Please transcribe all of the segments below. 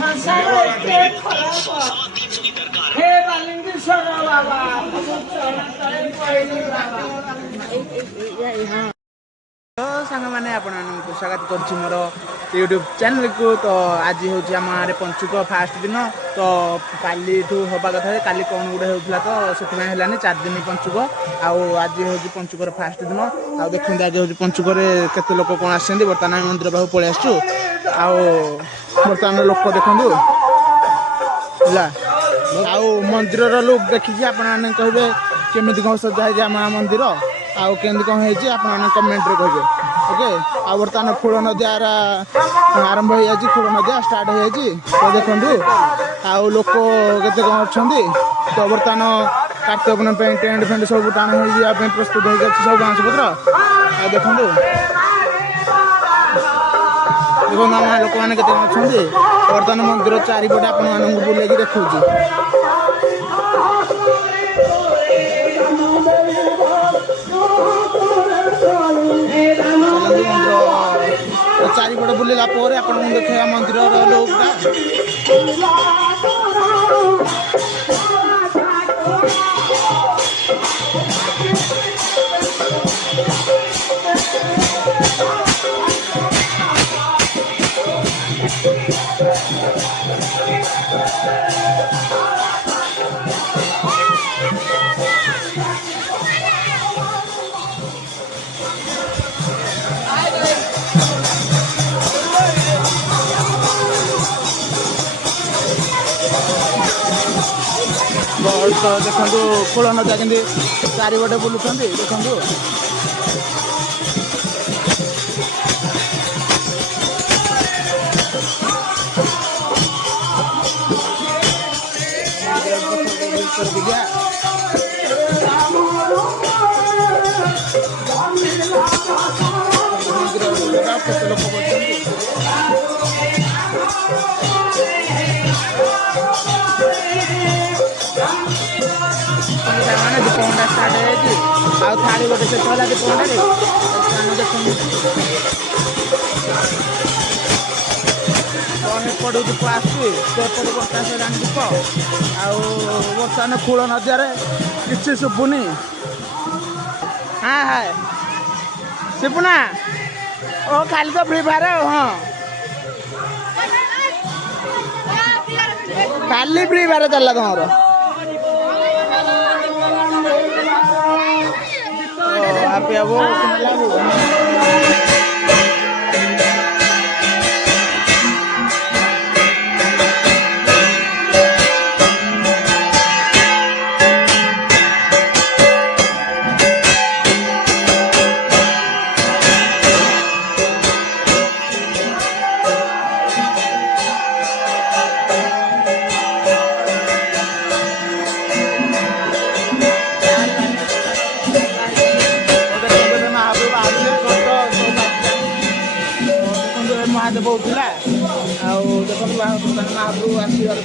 ସଂସାର ଏତେ ଖରାପ ହେ ବାଲିଙ୍ଗେଶ୍ୱର ବାବା ଚରଣ ତଳେ ପଡ଼ିଲି ବାବା। तो सांग मैंने आपको स्वागत करुच्ची मोर यूट्यूब चैनल को। तो आज हूँ आम आड़े पंचुक फास्ट दिन। तो काली हवा कथा काली कौन गुड़े होता तो से 4 दिन पंचुक आज हूँ पंचुकर फास्ट दिन। आ देखते आज हूँ पंचुक केते लोक कौन आस बर्तमान मंदिर पाक पलि आसु बर्तमान लोक देखु मंदिर लुक देखिए आपने कहे केमी कौन सजा है माँ मंदिर आउ केमती कौन है आपने कमेंट रे कहे ओके। आ बर्तमान फूल नदियार आरंभ हो जाए फूल नदिया स्टार्ट हो जाए। तो देखु आउ लोक केते कौन अच्छा तो बर्तमान कार्तिक पूर्णिमा टेंट फेंट सब टाण हो प्रस्तुत हो सब बांस पत्र आ देखु देखो आम लोक मैंने केते अच्छा बर्तमान मंदिर चारिपटे आपको बुले देखा चारिपट बुलला आप देखा मंदिर लोकटा तो देखो फूल नदिया के चारिपटे बुलूँ देखु केते लोक दीपहंडा स्टार्ट हो थाली गोटे शेष है दीपहंडे देखते दीप आसपटे बर्ता सारा दीप आर्तमान कूल नदियार कि शुभुनि। हाँ हाँ शिपुना ओ खाली तो फ्री फायर हाँ खाली फ्री फायर चलला तुम्हारा आप महादेव होता देखो महाप्रभु आसबार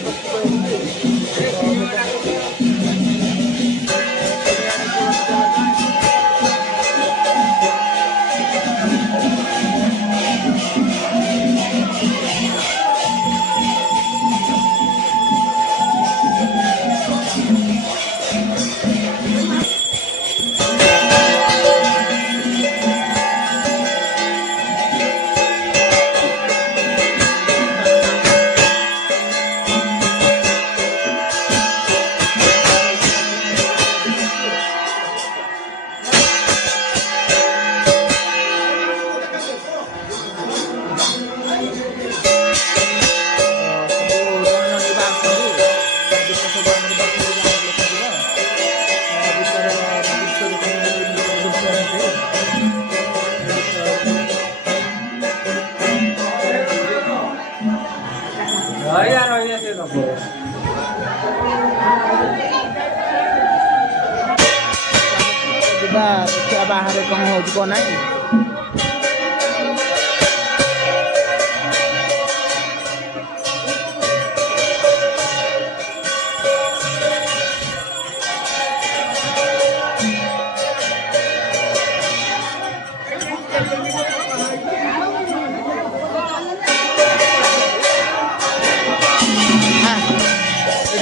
बाहर कौन हो कौन नहीं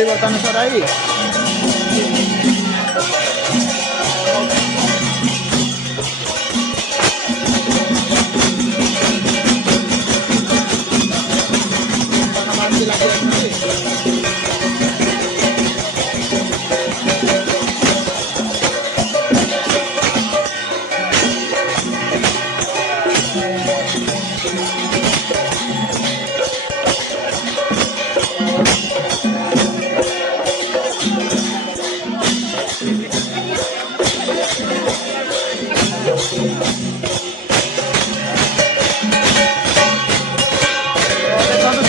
ଗାଡ଼ି ବର୍ତ୍ତମାନ ସରାଇ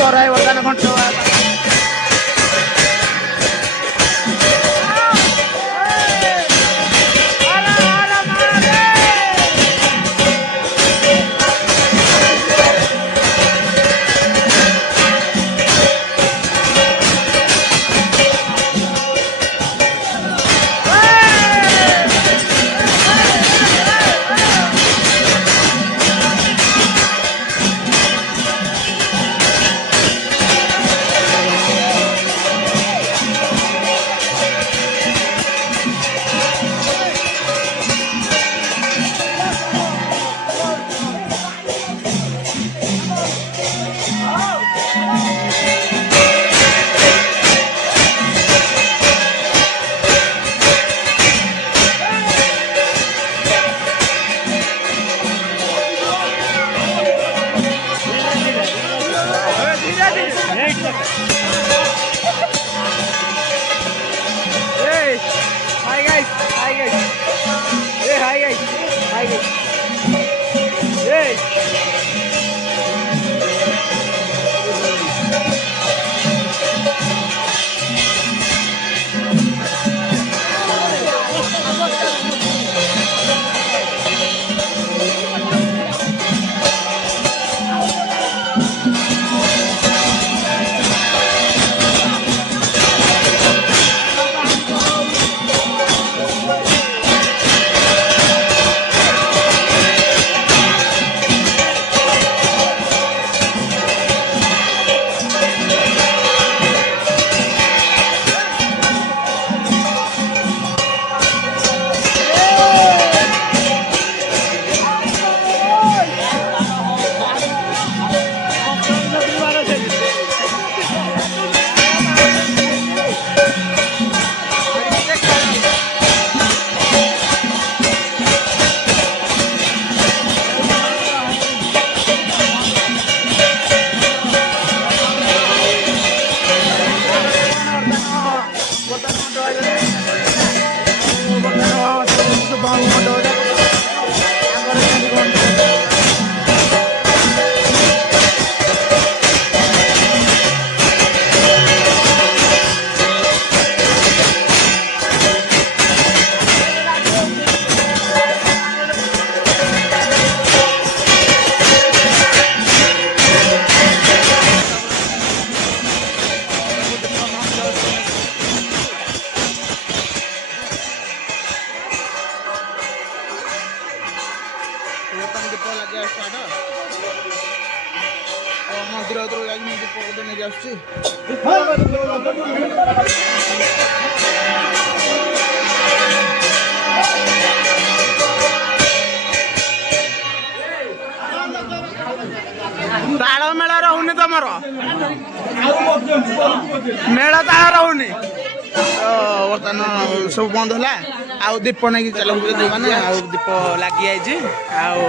ସରାଇ ବର୍ତ୍ତମାନ ଘଣ୍ଟ ମନ୍ଦିର ଭିତରକୁ ଯାଇକି ମୁଁ ଦୀପ ଗୋଟେ ନେଇକି ଆସୁଛି। ତାଳ ମେଳ ରହୁନି ତମର, ମେଳ ତାଳ ରହୁନି ବର୍ତ୍ତମାନ ସବୁ ବନ୍ଦ ହେଲା। ଆଉ ଦୀପ ନେଇକି ଚାଲ ମାନେ ଆଉ ଦୀପ ଲାଗି ଯାଇଛି। ଆଉ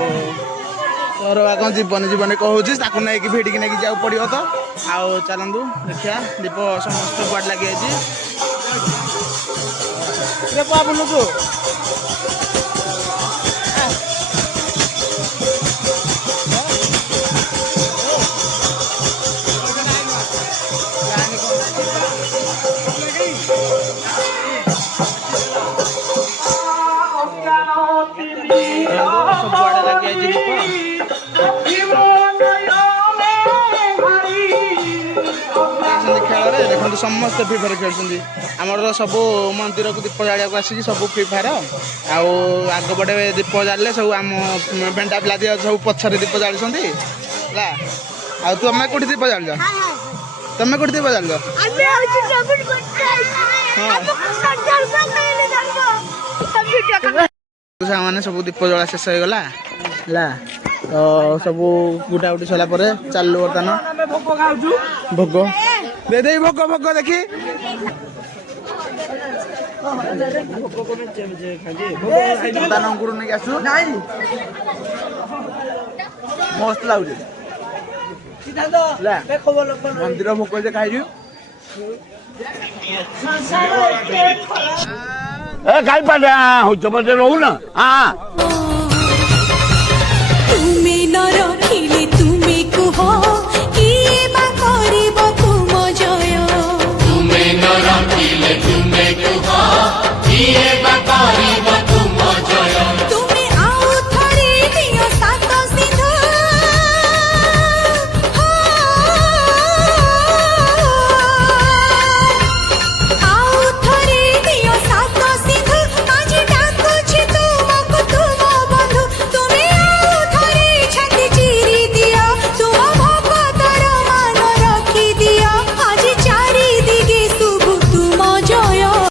ତୋର ବା କ'ଣ ଜୀବନ କହୁଛି, ତାକୁ ନେଇକି ଭିଡ଼ିକି ନେଇକି ଯିବାକୁ ପଡ଼ିବ ତ। ଆଉ ଚାଲନ୍ତୁ ଦେଖିବା ଦୀପ ସମସ୍ତ କୁଆଡ଼େ ଲାଗି ଯାଇଛି। ବୁଲୁଛୁ ସବୁଆଡ଼େ ଲାଗି ଯାଇଛି ଦୀପ। ଖେଳରେ ଦେଖନ୍ତୁ ସମସ୍ତେ ଫ୍ରି ଫାୟାର ଖେଳୁଛନ୍ତି। ଆମର ସବୁ ମନ୍ଦିରକୁ ଦୀପ ଜାଳିବାକୁ ଆସିକି ସବୁ ଫ୍ରି ଫାୟାର। ଆଉ ଆଗ ପଟେ ଦୀପ ଜାଳିଲେ ସବୁ ଆମ ଭେଣ୍ଡା ପିଲା ଦିଅ ସବୁ ପଛରେ ଦୀପ ଜାଳୁଛନ୍ତି ହେଲା। ଆଉ ତମେ କୋଉଠି ଦୀପ ଜାଳୁଛ? ତମେ କୋଉଠି ଦୀପ ଜାଳିଲ? ଆମେ ହଉଛି ଟବିଟ କରିଛେ ଆମକୁ ସରକାର ପାଖରେ ଧର୍ମ ସାଙ୍ଗମାନେ ସବୁ ଦୀପ ଜଳା ଶେଷ ହେଇଗଲା ହେଲା ତ ସବୁ ଗୁଟା ଗୁଟି ସରିଲା ପରେ ଚାଲିଲୁ ବର୍ତ୍ତମାନ ଆମେ ଭୋଗ ଖାଉଛୁ ଭୋଗ ଦେଇ ଭୋଗ ଭୋଗ ଦେଖି ବର୍ତ୍ତମାନ ଅଙ୍କୁର ନେଇକି ଆସୁ ମସ୍ତ ଲାଗୁଛି ହେଲା ମନ୍ଦିର ଭୋଗ ଯେ ଖାଇଛୁ ସଂସାର ଏତେ ଖରାପ काय पाहिजे रहू ना हा